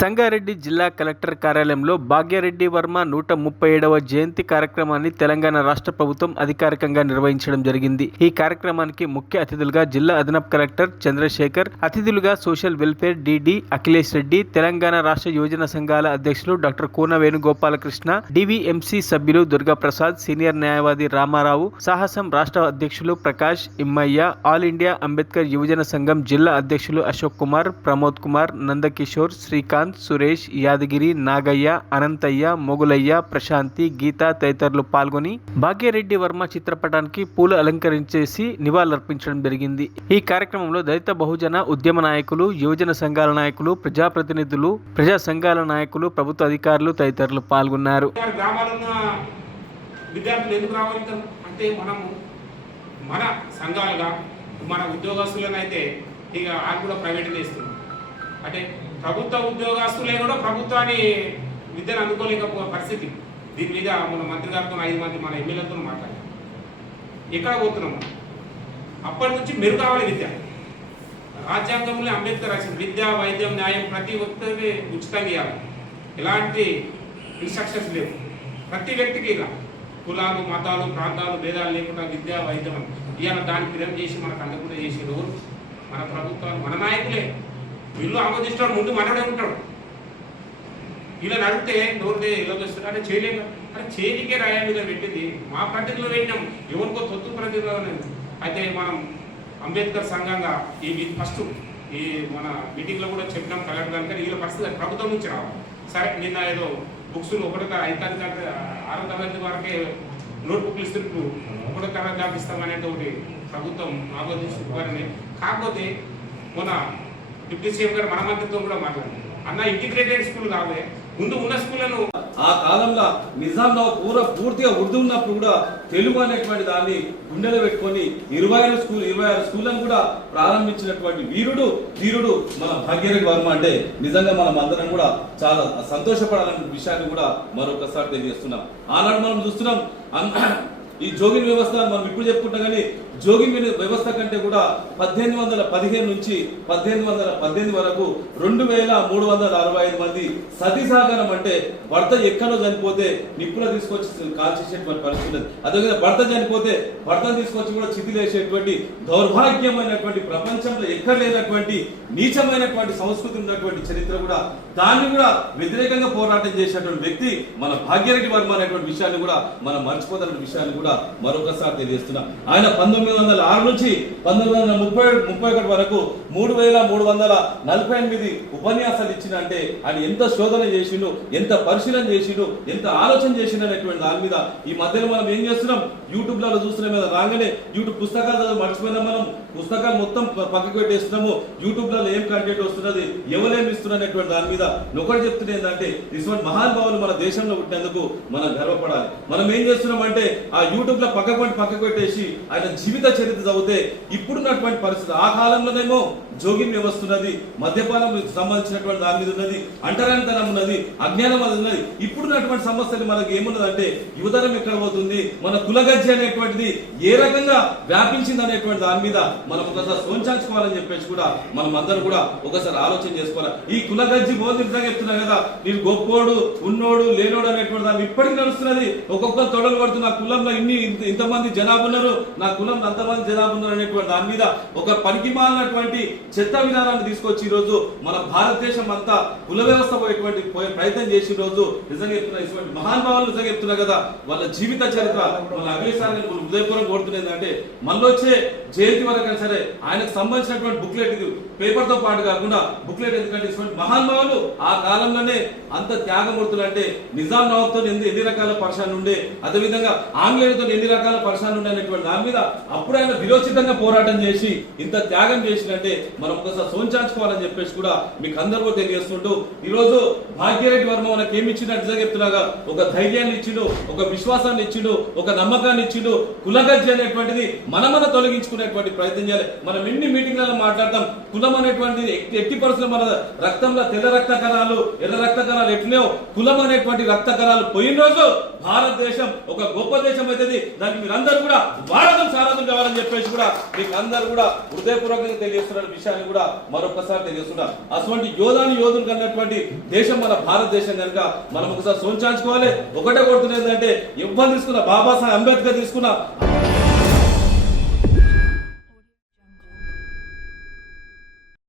సంగారెడ్డి జిల్లా కలెక్టర్ కార్యాలయంలో భాగ్యరెడ్డి వర్మ 137వ జయంతి కార్యక్రమాన్ని తెలంగాణ రాష్ట్ర ప్రభుత్వం అధికారికంగా నిర్వహించడం జరిగింది. ఈ కార్యక్రమానికి ముఖ్య అతిథులుగా జిల్లా అదనపు కలెక్టర్ చంద్రశేఖర్, అతిథులుగా social welfare DD Akhilesh Reddy, Telangana రాష్ట్ర యువజన సంఘాల అధ్యక్షులు డాక్టర్ కూన వేణుగోపాలకృష్ణ, డివిఎంసి సభ్యులు దుర్గాప్రసాద్, సీనియర్ న్యాయవాది రామారావు, సాహసం రాష్ట్ర అధ్యక్షులు ప్రకాష్ ఇమ్మయ్య, ఆల్ ఇండియా అంబేద్కర్ యువజన సంఘం జిల్లా అధ్యక్షులు అశోక్ కుమార్, ప్రమోద్ కుమార్, నందకిషోర్, శ్రీకాంత్, సురేష్, యాదగిరి, నాగయ్య, అనంతయ్య, మొగులయ్య, ప్రశాంతి, గీత తదితరులు పాల్గొని భాగ్యరెడ్డి వర్మ చిత్రపటానికి పూలు అలంకరించేసి నివాళులర్పించడం జరిగింది. ఈ కార్యక్రమంలో దళిత బహుజన ఉద్యమ నాయకులు, యువజన సంఘాల నాయకులు, ప్రజాప్రతినిధులు, ప్రజా సంఘాల నాయకులు, ప్రభుత్వ అధికారులు తదితరులు పాల్గొన్నారు. విద్యార్థులు ఎందుకు రావాలి అంటే మన సంఘాలుగా మన ఉద్యోగస్తులనైతే ఇక వాళ్ళు కూడా ప్రైవేట్ చేస్తున్నారు. అంటే ప్రభుత్వ ఉద్యోగస్తులే కూడా ప్రభుత్వాన్ని విద్యను అందుకోలేకపోయే పరిస్థితి. దీని మీద మన మంత్రి గారితో 5 మంది మన ఎమ్మెల్యేలతో మాట్లాడారు. ఎక్కడ పోతున్నాము? అప్పటి నుంచి మెరుగు కావాలి విద్య. రాజ్యాంగంలో అంబేద్కర్ రాసిన విద్య, వైద్యం, న్యాయం ప్రతి ఒక్కరికి ఉచితంగా ఇవ్వాలి. ఎలాంటి ఇన్స్ట్రక్షన్స్ లేవు. ప్రతి వ్యక్తికి ఇలా కులాలు, మతాలు, ప్రాంతాలు, భేదాలు లేకుండా విద్య, వైద్యం ఇవాళ దాన్ని ఫిరం చేసి మనకు అందకుండా చేసే రోజు మన ప్రభుత్వాలు, మన నాయకులే. వీళ్ళు ఆమోదిస్తాడు, ముందు మనడే ఉంటాడు. ఇలా నడిపితే నోరుదే ఇలా వస్తాడు అంటే చేయలేక అంటే చేయనికే రాయాలిగా పెట్టింది. మా ప్రతినిధిలో పెట్టినాం, ఎవరికో తొత్తు ప్రతినిధిలో. అయితే మనం అంబేద్కర్ సంఘంగా ఈ ఫస్ట్ ఈ మన మీటింగ్లో కూడా చెప్పినాం కలెక్టర్ కనుక వీళ్ళ పరిస్థితి ప్రభుత్వం నుంచి రావాలి. సరే నిన్న ఏదో బుక్స్లు 1వ తరగతి 6వ తరగతి వరకే నోట్ బుక్లు ఇస్తున్నట్టు 1వ తరగతి దాకా ఇస్తామనేది ఒకటి ప్రభుత్వం ఆమోదించుకోవాలని. కాకపోతే మన డిప్యూటీ సీఎం గారు మన మంత్రితో కూడా మాట్లాడారు. అన్న ఇంటిగ్రేటెడ్ స్కూల్ కావాలి, ముందు ఉన్న స్కూళ్లను ఆ కాలంలో నిజాంలో పూర్తిగా ఉర్దూ ఉన్నప్పుడు కూడా తెలుగు అనేటువంటి దాన్ని గుండెలో పెట్టుకొని 26 స్కూళ్ళను కూడా ప్రారంభించినటువంటి వీరుడు ధీరుడు మన భాగ్యరెడ్డి వర్మ. అంటే నిజంగా మనం అందరం కూడా చాలా సంతోషపడాలనే విషయాన్ని కూడా మరొకసారి తెలియజేస్తున్నాం. ఆనాడు మనం చూస్తున్నాం ఈ జోగిన్ వ్యవస్థ మనం ఇప్పుడు చెప్పుకుంటాం, కానీ జోగిన్ వ్యవస్థ కంటే కూడా 1815 నుంచి 1818 వరకు 2365 మంది సతీ సహకారం అంటే భర్త ఎక్కడో చనిపోతే నిప్పులో తీసుకొచ్చి కాల్చేసేటువంటి పరిస్థితి. అదేవిధంగా భర్త చనిపోతే భర్తను తీసుకొచ్చి కూడా చితిలేసేటువంటి దౌర్భాగ్యమైనటువంటి ప్రపంచంలో ఎక్కడ లేనటువంటి నీచమైనటువంటి సంస్కృతి ఉన్నటువంటి చరిత్ర కూడా దాన్ని కూడా వ్యతిరేకంగా పోరాటం చేసినటువంటి వ్యక్తి మన భాగ్యరెడ్డి వర్మ అనేటువంటి విషయాన్ని కూడా మనం మర్చిపోతున్న విషయాన్ని కూడా మరొకసారి తెలియజేస్తున్నాం. ఆయన 1906 నుంచి 1931 వరకు 3348 ఉపన్యాసాలు ఇచ్చిన అంటే ఆయన ఎంత శోధన చేసిండు, ఎంత పరిశీలన చేసిండు, ఎంత ఆలోచన చేసిండు అనేటువంటి దాని మీద ఈ మధ్యలో మనం ఏం చేస్తున్నాం, యూట్యూబ్ లో చూస్తున్నాం మీద రాగానే యూట్యూబ్ పుస్తకాలు మర్చిపోయినా మనం పుస్తకాలు మొత్తం పక్కకు పెట్టేస్తున్నాము. యూట్యూబ్ లో ఏం కంటెంట్ వస్తున్నది, ఎవరేమి ఇస్తున్నారు అనేటువంటి దాని మీద ఒకటి చెప్తున్నా ఏంటంటే ఇటువంటి మహానుభావులు మన దేశంలో పుట్టినందుకు మనం గర్వపడాలి. మనం ఏం చేస్తున్నాం అంటే ఆ యూట్యూబ్ లో పక్కకు పెట్టేసి ఆయన జీవిత చరిత్ర చదివితే ఇప్పుడున్నటువంటి పరిస్థితి, ఆ కాలంలోనేమో జోగిన్ వ్యవస్థ ఉన్నది, మద్యపానం సంబంధించినటువంటి దాని మీద ఉన్నది, అంటరానితనం ఉన్నది, అజ్ఞానం అది ఉన్నది. ఇప్పుడున్నటువంటి సమస్యలు మనకి ఏమున్నదంటే యువతరం ఎక్కడ పోతుంది, మన కులగజ్జి అనేటువంటిది ఏ రకంగా వ్యాపించింది అనేటువంటి దాని మీద మనం ఒకసారి సోంచాల్చుకోవాలని చెప్పేసి కూడా మనం అందరూ కూడా ఒకసారి ఆలోచన చేసుకోవాలి. ఈ కులగజ్జి బోధించగా చెప్తున్నా కదా, నేను గొప్పోడు, ఉన్నోడు, లేనోడు అనేటువంటి దాన్ని ఇప్పటికీ నడుస్తున్నది. ఒక్కొక్కరు తొడలు పడుతున్న నా కులంలో ఇంతమంది జనాభా ఉన్నారు, నా కులంలో అంతమంది జనాభా ఉన్నారు అనేటువంటి దాని మీద ఒక పనికి మాలినటువంటి చెత్త విధానాన్ని తీసుకొచ్చి ఈ రోజు మన భారతదేశం అంతా కుల వ్యవస్థ పోయేటువంటి ప్రయత్నం చేసిన రోజు నిజంగా చెప్తున్నా, ఇటువంటి మహానుభావులు నిజంగా చెప్తున్నా కదా, వాళ్ళ జీవిత చరిత్ర మన అభిసారాన్ని హృదయపూర్వకం కోరుతున్నది. అంటే మనలో వచ్చే జయంతి వరకు సరే ఆయనకు సంబంధించినటువంటి బుక్లెట్, ఇది పేపర్ తో పాటు కాకుండా బుక్లెట్. ఎందుకంటే ఇటువంటి మహానుభావులు ఆ కాలంలోనే అంత త్యాగమూర్తులు. అంటే నిజాం నవాబ్తో ఎన్ని రకాల పరిశాలు ఉండే, అదేవిధంగా ఆంగ్లేయులతో ఎన్ని రకాల పరిశాలు ఉండే అనేటువంటి దాని మీద అప్పుడు ఆయన విరోచితంగా పోరాటం చేసి ఇంత త్యాగం చేసినంటే మనం ఒకసారి సోంచాల్చుకోవాలని చెప్పేసి కూడా మీకు అందరూ తెలియజేస్తుంటూ ఈ రోజు భాగ్యరెడ్డి వర్మ మనకి ఏమి ఇచ్చినట్టు చెప్తున్నాగా, ఒక ధైర్యాన్ని ఇచ్చిండు, ఒక విశ్వాసాన్ని ఇచ్చిండు, ఒక నమ్మకాన్ని ఇచ్చిండు. కులగజ్జి అనేటువంటిది మన తొలగించుకునేటువంటి ప్రయత్నం చేయాలి. మనం ఎన్ని మీటింగ్లలో మాట్లాడతాం, కులం అనేటువంటిది ఎట్టి పరిస్థితుల్లో మన రక్తంలో తెల్ల రక్త కణాలు, ఎర్ర రక్త కణాలు ఎట్లనే కులం అనేటువంటి రక్త కణాలు పోయిన రోజు భారతదేశం ఒక గొప్ప దేశం అవుతుంది. దానికి మీరందరూ కూడా భారతం సారథం కావాలని అని చెప్పేసి కూడా మీకు అందరూ కూడా హృదయపూర్వకంగా తెలియజేస్తున్న విషయాన్ని కూడా మరొకసారి తెలియజేస్తున్నా. అటువంటి యోధులు కన్నటువంటి దేశం మన భారతదేశం కనుక మనం ఒకసారి సోంచాంచుకోవాలి. ఒకటే కొడుతున్నది ఏంటంటే ఎవరు తీసుకున్న బాబాసాహెబ్ అంబేద్కర్ తీసుకున్న